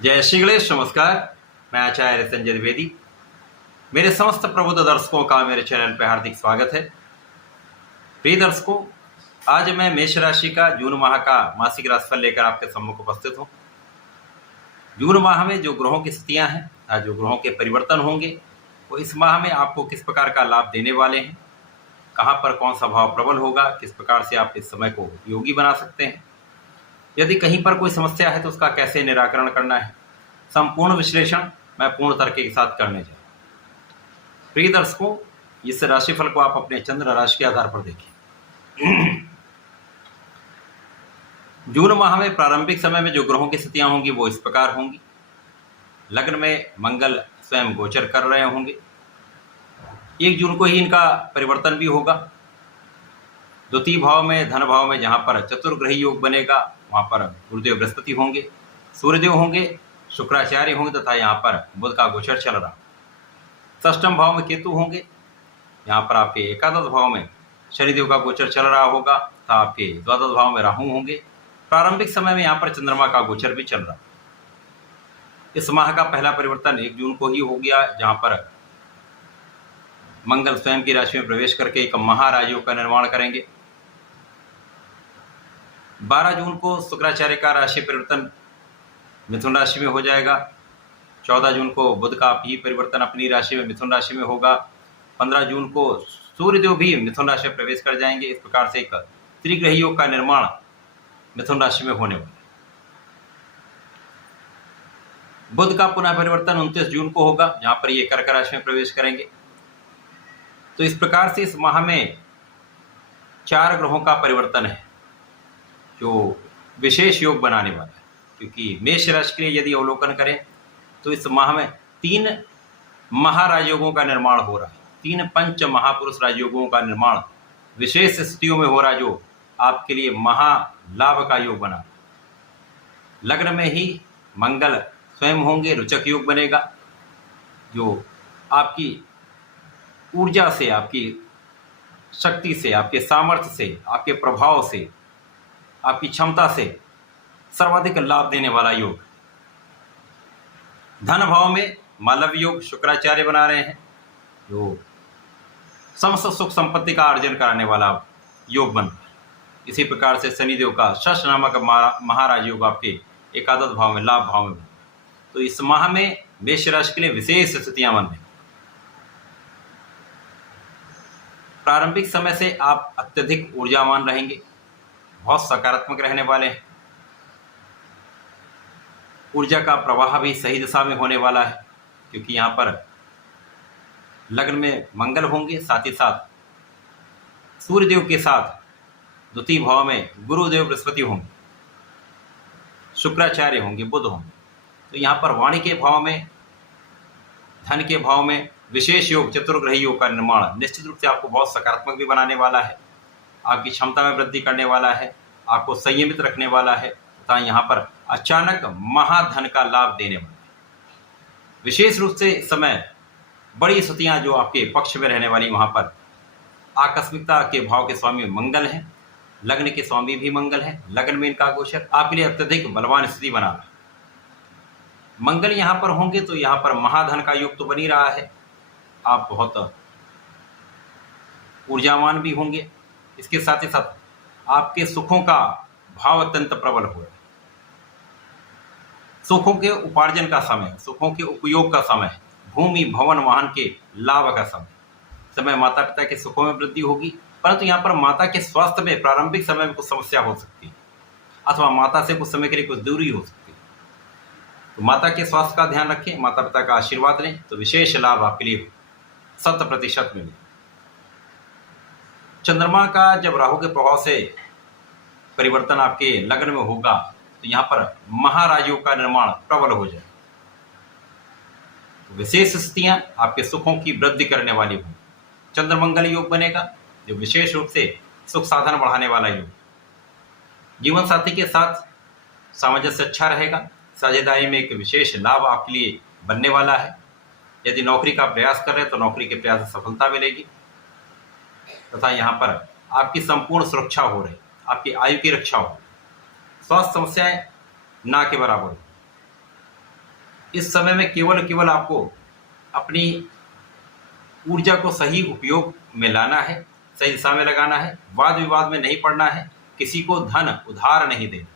जय श्री गणेश। नमस्कार। मैं आचार्य संजय द्विवेदी। मेरे समस्त प्रबुद्ध दर्शकों का मेरे चैनल पर हार्दिक स्वागत है। प्रिय दर्शकों, आज मैं मेष राशि का जून माह का मासिक राशिफल लेकर आपके सम्मुख उपस्थित हूं। जून माह में जो ग्रहों की स्थितियां हैं, जो ग्रहों के परिवर्तन होंगे, वो इस माह में आपको किस प्रकार का लाभ देने वाले हैं, कहां पर कौन सा भाव प्रबल होगा, किस प्रकार से आप इस समय को उपयोगी बना सकते हैं, यदि कहीं पर कोई समस्या है तो उसका कैसे निराकरण करना है, संपूर्ण विश्लेषण मैं पूर्ण तर्क के साथ करने जा रहा हूं। प्रिय दर्शकों, इस राशिफल को आप अपने चंद्र राशि के आधार पर देखिए। जून माह में प्रारंभिक समय में जो ग्रहों की स्थितियां होंगी वो इस प्रकार होंगी। लग्न में मंगल स्वयं गोचर कर रहे होंगे। 1 जून को ही इनका परिवर्तन भी होगा। द्वितीय भाव में, धन भाव में, जहां पर चतुर्ग्रही योग बनेगा वहां पर गुरुदेव बृहस्पति होंगे, सूर्यदेव होंगे, शुक्राचार्य होंगे तथा यहाँ पर बुध का गोचर चल रहा। षष्ठम भाव में केतु होंगे। यहाँ पर आपके एकादश भाव में शनिदेव का गोचर चल रहा होगा तथा आपके द्वादश भाव में राहु होंगे। प्रारंभिक समय में यहाँ पर चंद्रमा का गोचर भी चल रहा। इस माह का पहला परिवर्तन 1 जून को ही हो गया, जहां पर मंगल स्वयं की राशि में प्रवेश करके एक महाराजयोग का निर्माण करेंगे। 12 जून को शुक्राचार्य का राशि परिवर्तन मिथुन राशि में हो जाएगा। 14 जून को बुध का भी परिवर्तन अपनी राशि में मिथुन राशि में होगा। 15 जून को सूर्यदेव भी मिथुन राशि में प्रवेश कर जाएंगे। इस प्रकार से एक त्रिग्रही योग का निर्माण मिथुन राशि में होने वाला। बुध का पुनः परिवर्तन 29 जून को होगा, जहां पर ये कर्क राशि में प्रवेश करेंगे। तो इस प्रकार से इस माह में 4 ग्रहों का परिवर्तन है जो विशेष योग बनाने वाला है। क्योंकि मेष राशि के लिए यदि अवलोकन करें तो इस माह में 3 महाराजयोगों का निर्माण हो रहा है। 3 पंच महापुरुष राजयोगों का निर्माण विशेष स्थितियों में हो रहा है, जो आपके लिए महालाभ का योग बना। लग्न में ही मंगल स्वयं होंगे, रुचक योग बनेगा, जो आपकी ऊर्जा से, आपकी शक्ति से, आपके सामर्थ्य से, आपके प्रभाव से, आपकी क्षमता से सर्वाधिक लाभ देने वाला योग। धन भाव में मालव योग शुक्राचार्य बना रहे हैं, जो समस्त सुख संपत्ति का अर्जन कराने वाला योग बन रहा है। इसी प्रकार से शनिदेव का शश नामक महाराज योग आपके एकादश भाव में, लाभ भाव में बन रहा है। तो इस माह में मेष राशि के लिए विशेष स्थितियां बन रही। प्रारंभिक समय से आप अत्यधिक ऊर्जावान रहेंगे, बहुत सकारात्मक रहने वाले हैं। ऊर्जा का प्रवाह भी सही दिशा में होने वाला है, क्योंकि यहाँ पर लग्न में मंगल होंगे, साथ ही साथ सूर्यदेव के साथ द्वितीय भाव में गुरुदेव बृहस्पति होंगे, शुक्राचार्य होंगे, बुध होंगे। तो यहाँ पर वाणी के भाव में, धन के भाव में विशेष योग, चतुर्ग्रही योग का निर्माण निश्चित रूप से आपको बहुत सकारात्मक भी बनाने वाला है, आपकी क्षमता में वृद्धि करने वाला है, आपको संयमित रखने वाला है तथा यहाँ पर अचानक महाधन का लाभ देने वाला है। विशेष रूप से इस समय बड़ी स्थितियां जो आपके पक्ष में रहने वाली, वहां पर आकस्मिकता के भाव के स्वामी मंगल हैं, लग्न के स्वामी भी मंगल हैं। लग्न में इनका गोचर आपके लिए अत्यधिक बलवान स्थिति बना रहा है। मंगल यहाँ पर होंगे तो यहाँ पर महाधन का योग तो बनी रहा है, आप बहुत ऊर्जावान भी होंगे। इसके साथ ही साथ आपके सुखों का भाव अत्यंत प्रबल हो रहा है। सुखों के उपार्जन का समय, सुखों के उपयोग का समय, भूमि भवन वाहन के लाभ का समय माता पिता के सुखों में वृद्धि होगी। परंतु यहाँ पर माता के स्वास्थ्य में प्रारंभिक समय में कुछ समस्या हो सकती है, अथवा माता से कुछ समय के लिए कुछ दूरी हो सकती है। तो माता के स्वास्थ्य का ध्यान रखें, माता पिता का आशीर्वाद लें, तो विशेष लाभ आपके लिए 100% मिले। चंद्रमा का जब राहु के प्रभाव से परिवर्तन आपके लग्न में होगा तो यहाँ पर महाराजयोग का निर्माण प्रबल हो जाए। विशेष स्थितियां आपके सुखों की वृद्धि करने वाली होंगी। चंद्रमंगल योग बनेगा, जो विशेष रूप से सुख साधन बढ़ाने वाला योग। जीवन साथी के साथ सामंजस्य अच्छा रहेगा। साझेदारी में एक विशेष लाभ आपके लिए बनने वाला है। यदि नौकरी का प्रयास कर रहे हैं तो नौकरी के प्रयास में सफलता मिलेगी तथा यहाँ पर आपकी संपूर्ण सुरक्षा हो रही, आपकी आयु की रक्षा हो, स्वास्थ्य समस्याएं ना के बराबर हो। इस समय में केवल आपको अपनी ऊर्जा को सही उपयोग में लाना है, सही दिशा में लगाना है, वाद विवाद में नहीं पड़ना है, किसी को धन उधार नहीं देना।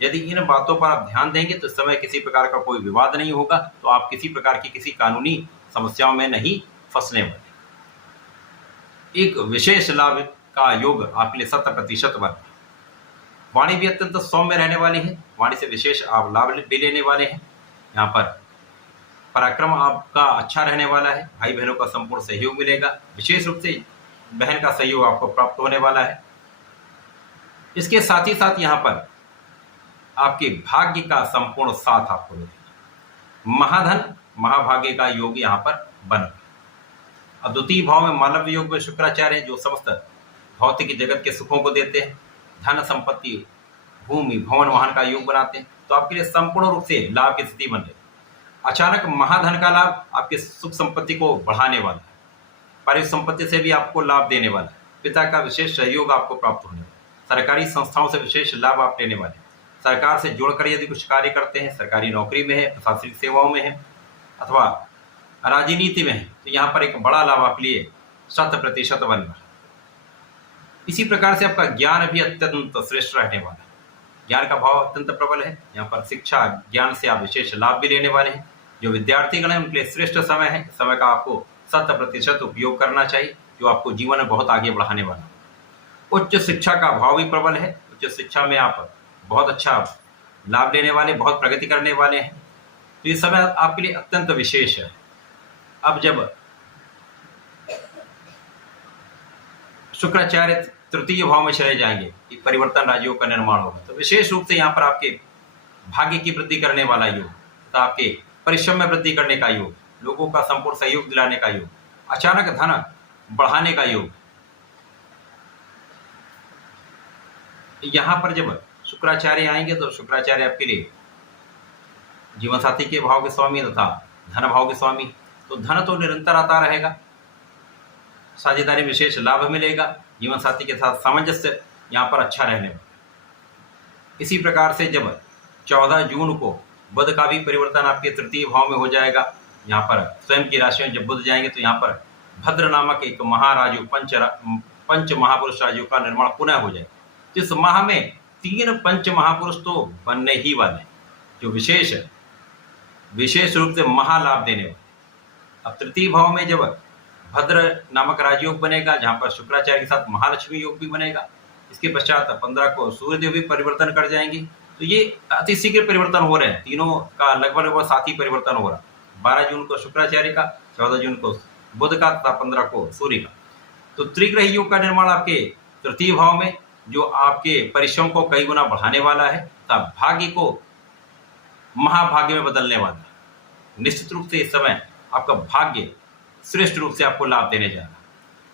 यदि इन बातों पर आप ध्यान देंगे तो इस समय किसी प्रकार का कोई विवाद नहीं होगा, तो आप किसी प्रकार की किसी कानूनी समस्याओं में नहीं फंसने वाले। एक विशेष लाभ का योग आपके लिए 100% बन। वाणी भी अत्यंत सौम्य रहने वाली है, वाणी से विशेष आप लाभ भी लेने वाले हैं। यहाँ पर पराक्रम आपका अच्छा रहने वाला है, भाई बहनों का संपूर्ण सहयोग मिलेगा, विशेष रूप से बहन का सहयोग आपको प्राप्त होने वाला है। इसके साथ ही साथ यहाँ पर आपके भाग्य का संपूर्ण साथ आपको मिलेगा। महाधन महाभाग्य का योग यहाँ पर बन। अब द्वितीय भाव में मालव योग में शुक्राचार्य जो समस्त भौतिक जगत के सुखों को देते हैं, धन संपत्ति भूमि भवन वाहन का योग बनाते हैं, तो आपके लिए संपूर्ण रूप से लाभ की स्थिति बन रही है। अचानक महाधन का लाभ आपके सुख संपत्ति को बढ़ाने वाला है, पारिवारिक संपत्ति से भी आपको लाभ देने वाला है, पिता का विशेष सहयोग आपको प्राप्त होने वाला है, सरकारी संस्थाओं से विशेष लाभ आप लेने वाले हैं, सरकार से जुड़कर यदि कुछ कार्य करते हैं, सरकारी नौकरी में है, प्रशासनिक सेवाओं में है अथवा राजनीति में है, तो यहाँ पर एक बड़ा लाभ आपके लिए 100% बन रहा है। इसी प्रकार से आपका ज्ञान भी अत्यंत श्रेष्ठ रहने वाला है, ज्ञान का भाव अत्यंत प्रबल है। यहाँ पर शिक्षा ज्ञान से आप विशेष लाभ भी लेने वाले हैं। जो विद्यार्थीगण हैं उनके लिए श्रेष्ठ समय है, समय का आपको 100% उपयोग करना चाहिए, जो आपको जीवन में बहुत आगे बढ़ाने वाला है। उच्च शिक्षा का भाव भी प्रबल है, उच्च शिक्षा में आप बहुत अच्छा लाभ लेने वाले, बहुत प्रगति करने वाले हैं, तो ये समय आपके लिए अत्यंत विशेष है। अब जब शुक्राचार्य तृतीय भाव में चले जाएंगे, एक परिवर्तन राजयोग का निर्माण होगा, तो विशेष रूप से यहाँ पर आपके भाग्य की वृद्धि करने वाला योग तथा आपके परिश्रम में वृद्धि करने का योग, लोगों का संपूर्ण सहयोग दिलाने का योग, अचानक धन बढ़ाने का योग। यहाँ पर जब शुक्राचार्य आएंगे तो शुक्राचार्य आपके लिए जीवन साथी के भाव के स्वामी तथा धन भाव के स्वामी, तो धन तो निरंतर आता रहेगा, साझेदारी विशेष लाभ मिलेगा, जीवन साथी के साथ सामंजस्य यहाँ पर अच्छा रहने वाला। इसी प्रकार से जब 14 जून को बुध का भी परिवर्तन आपके तृतीय भाव में हो जाएगा, यहाँ पर स्वयं की राशि में जब बुध जाएंगे तो यहाँ पर भद्र नामक एक महाराजु पंच महापुरुष राजयोग का निर्माण पुनः हो जाएगा। इस माह में 3 पंच महापुरुष तो बनने ही वाले, जो विशेष रूप से महालाभ देने वाले। अब तृतीय भाव में जब भद्र नामक राजयोग बनेगा, जहां पर शुक्राचार्य के साथ महालक्ष्मी योग भी बनेगा, इसके पश्चात 15 को सूर्यदेव भी परिवर्तन कर जाएंगे, तो ये अति शीघ्र परिवर्तन हो रहे हैं, तीनों का लगभग साथ ही परिवर्तन हो रहा है। 12 जून को शुक्राचार्य का, 14 जून को बुध का तथा 15 को सूर्य का। तो त्रिग्रही योग का निर्माण आपके तृतीय भाव में, जो आपके परिश्रम को कई गुना बढ़ाने वाला है तथा भाग्य को महाभाग्य में बदलने वाला है। निश्चित रूप से इस समय आपका भाग्य श्रेष्ठ रूप से आपको लाभ देने जा रहा है,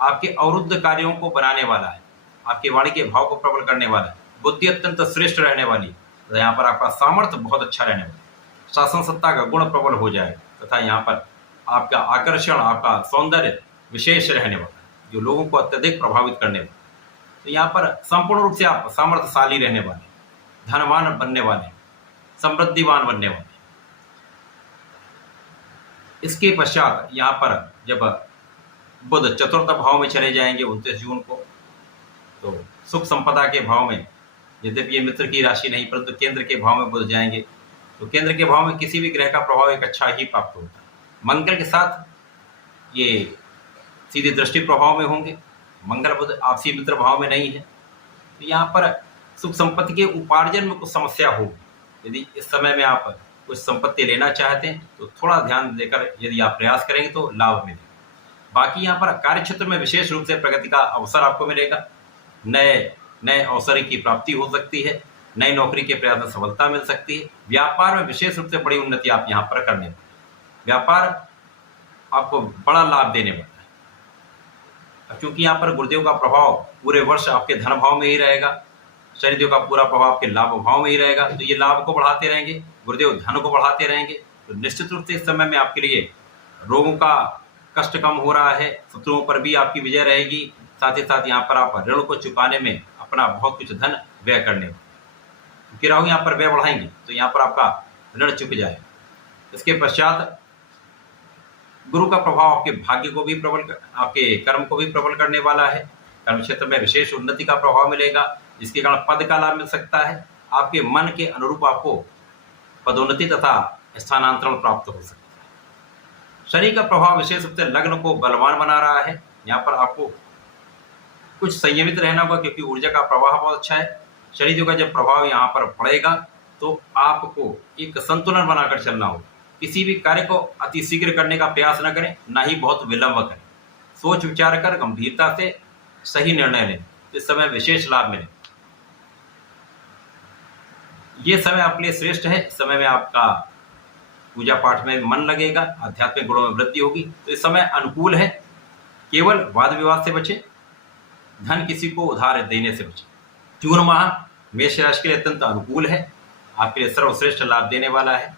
आपके अवरुद्ध कार्यों को बनाने वाला है, आपके वाणी के भाव को प्रबल करने वाला है, बुद्धि अत्यंत श्रेष्ठ रहने वाली, तो यहाँ पर आपका सामर्थ्य बहुत अच्छा रहने वाला है, शासन सत्ता का गुण प्रबल हो जाएगा तथा यहाँ पर आपका आकर्षण, आपका सौंदर्य विशेष रहने वाला है, जो लोगों को अत्यधिक प्रभावित करने वाला है। तो यहाँ पर संपूर्ण रूप से आप सामर्थ्यशाली रहने वाले, धनवान बनने वाले, समृद्धिवान बनने वाले। इसके पश्चात यहाँ पर जब बुध चतुर्थ भाव में चले जाएंगे 29 जून को, तो सुख संपदा के भाव में, यद्यपि ये मित्र की राशि नहीं परंतु केंद्र के भाव में बुध जाएंगे, तो केंद्र के भाव में किसी भी ग्रह का प्रभाव एक अच्छा ही प्राप्त होता है। मंगल के साथ ये सीधे दृष्टि प्रभाव में होंगे, मंगल बुध आपसी मित्र भाव में नहीं है, तो यहाँ पर सुख संपत्ति के उपार्जन में कुछ समस्या होगी। यदि इस समय में आप कुछ संपत्ति लेना चाहते हैं तो थोड़ा ध्यान देकर यदि आप प्रयास करेंगे तो लाभ मिलेगा। बाकी यहाँ पर कार्य क्षेत्र में विशेष रूप से प्रगति का अवसर आपको मिलेगा, नए अवसर की प्राप्ति हो सकती है, नई नौकरी के प्रयास में सफलता मिल सकती है। व्यापार में विशेष रूप से बड़ी उन्नति आप यहाँ पर करने वाले, व्यापार आपको बड़ा लाभ देने वाला है, क्योंकि यहाँ पर गुरुदेव का प्रभाव पूरे वर्ष आपके धन भाव में ही रहेगा, शनिदेव का पूरा प्रभाव आपके लाभ भाव में ही रहेगा, तो ये लाभ को बढ़ाते रहेंगे, गुरुदेव धन को बढ़ाते रहेंगे। तो निश्चित रूप से इस समय में आपके लिए रोगों का कष्ट कम हो रहा है, शत्रुओं पर भी आपकी विजय रहेगी, साथ ही साथ यहाँ पर आप ऋण को चुकाने में अपना बहुत कुछ धन व्यय करने में, क्योंकि राहु यहाँ पर व्यय बढ़ाएंगे तो यहाँ पर आपका ऋण चुक जाएगा। इसके पश्चात गुरु का प्रभाव आपके भाग्य को भी आपके कर्म को भी प्रबल करने वाला है। कर्म क्षेत्र में विशेष उन्नति का प्रभाव मिलेगा, जिसके कारण पद का लाभ मिल सकता है। आपके मन के अनुरूप आपको पदोन्नति तथा स्थानांतरण प्राप्त हो सकता है। शनि का प्रभाव विशेष रूप से लग्न को बलवान बना रहा है। यहाँ पर आपको कुछ संयमित रहना होगा, क्योंकि ऊर्जा का प्रवाह बहुत अच्छा है। शनि देव का जब प्रभाव यहाँ पर पड़ेगा तो आपको एक संतुलन बनाकर चलना होगा। किसी भी कार्य को अति शीघ्र करने का प्रयास न करें, ना ही बहुत विलंब करें। सोच विचार कर गंभीरता से सही निर्णय लें, इस समय विशेष लाभ मिले। ये समय आपके लिए श्रेष्ठ है। इस समय में आपका पूजा पाठ में मन लगेगा, आध्यात्मिक गुणों में वृद्धि होगी, तो इस समय अनुकूल है। केवल वाद विवाद से बचें, धन किसी को उधार देने से बचें। जून माह मेष राशि के लिए अत्यंत अनुकूल है, आपके लिए सर्वश्रेष्ठ लाभ देने वाला है,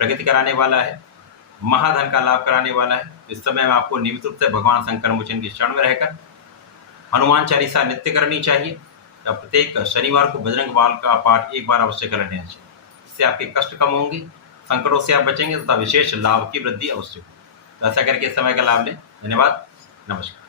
प्रगति कराने वाला है, महाधन का लाभ कराने वाला है। इस समय में आपको नियमित रूप से भगवान शंकर मोचन की शरण में रहकर हनुमान चालीसा नित्य करनी चाहिए। या प्रत्येक शनिवार को बजरंग बाण का पाठ एक बार अवश्य कर लेना चाहिए। इससे आपके कष्ट कम होंगे, संकटों से आप बचेंगे तथा विशेष लाभ की वृद्धि अवश्य होगी। तो ऐसा करके समय का लाभ लें। धन्यवाद, नमस्कार।